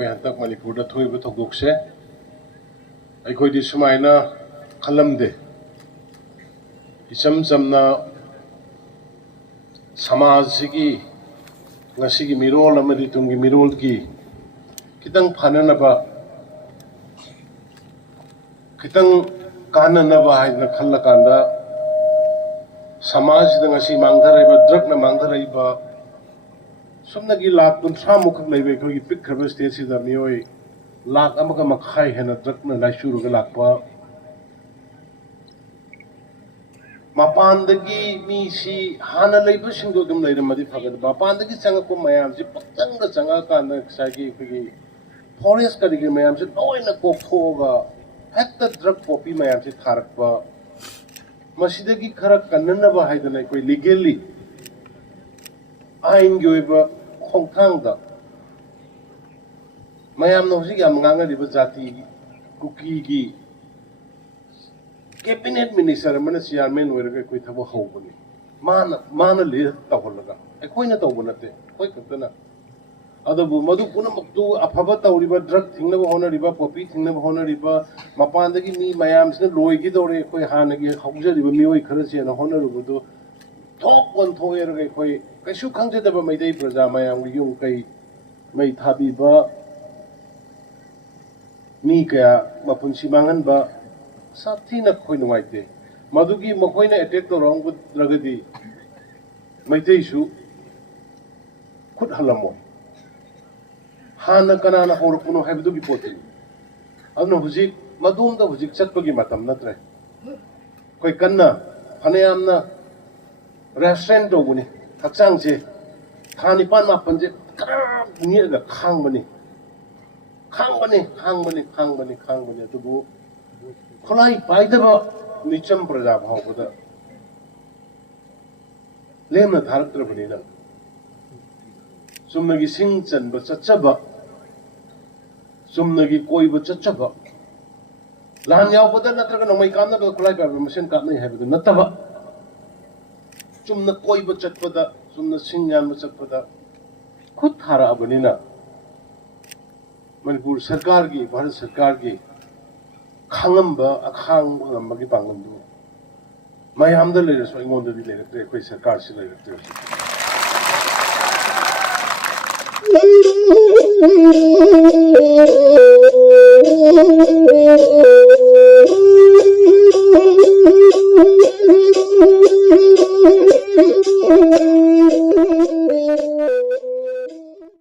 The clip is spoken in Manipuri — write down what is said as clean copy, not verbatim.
ꯑꯩꯈꯣꯏ ꯍꯟꯗꯛ ꯃꯅꯤꯄꯨꯔꯗ ꯊꯣꯛꯏꯕ ꯊꯧꯗꯣꯛꯁꯦ ꯑꯩꯈꯣꯏꯗꯤ ꯁꯨꯃꯥꯏꯅ ꯈꯜꯂꯝꯗꯦ ꯏꯆꯝ ꯆꯝꯅ ꯁꯃꯥꯖꯁꯤꯒꯤ ꯉꯁꯤꯒꯤ ꯃꯤꯔꯣꯜ ꯑꯃꯗꯤ ꯇꯨꯡꯒꯤ ꯃꯤꯔꯣꯜꯒꯤ खितंग फाननबा खितंग काननबा हाइना खल्लकांदा समाजदा ngasi मांगधरैबा ड्रगना मांगधरैबा सुमनगी लाख 30 मुख लैबे खोगी पिकखरबा स्टेट सिदा मियोय लाख अमका मखाय हेना ड्रगना लाइसुरुगा लाखपा मापानदगी मीसी हाना लैबा सिंगो दम लैरमदि फगद मापानदगी चंगको मयामसि पक्तंगदा चंगा कांदा सागी खोगी फॉरेस्ट करिगे मयामसि लोइना कोफोगा हेक्ता ड्रग कॉपी मयामसि थारकपा मसिदगी खरा कन्ननबा हाइदना कोई लीगली आइन गी ओइबा खोंथांगदा मयामना हुजिक याम ngangaribा जाति कुकी की कैबिनेट मिनिस्टर मन चेयरमैन ओइरगा कोई थबो हौबनी माना ले तहलगा एकोइना तौबा नते कोई खतना अदबु मधु पुनमक्तु अफबा तौरिबा ड्रग थिंगनबा होनरिबा कॉपी थिंगनबा होनरिबा मपानदगी मी मयामसने लोइगी दौरे कोई हानगी हौजरिबा मिओइ खरसेना होनरुबदु थोक वन थोयरगा कोई कैसु खंगजदबा मैदै प्रजा मयामगी युम कै मै थाबीबा मी कया मपुनसि मांगनबा साथीना खोइ नुवाइते मधुगी मखोइना अटैक तौरंगद्रगदि मैदैसु खुद हलमो हाना कनाना हौरपुनो हाइबदुगी पोति अदुना हुजिक मदुमदा हुजिक चटपगी मतम नत्रे कोइ कन्ना फनेयामना रेस्टोरेंट तौबनी हक्चांगसे थानि पान मापनजे कराम नियगा खांगबनी अदुबु खुलाई पाइदबा निचम प्रजा भावबदा लेमना धारक्त्रबनिना सुमनगी सिंग चनब चचबा सुमनगी कोइब चचबा लान यावबदा नत्रगा नमै कामनबा खुलाई पाइबा मसेन कामनै हाइबदु नतबा सुमना कोइब चटपदा सुमना सिंग यानब चटपदा खुद थाराबनिना मणिपुर सरकार की भारत सरकार की खांगंबा अखांग ngambagi pangamdu mayamda lereso ingonda lerektre koi sarkar si lerektre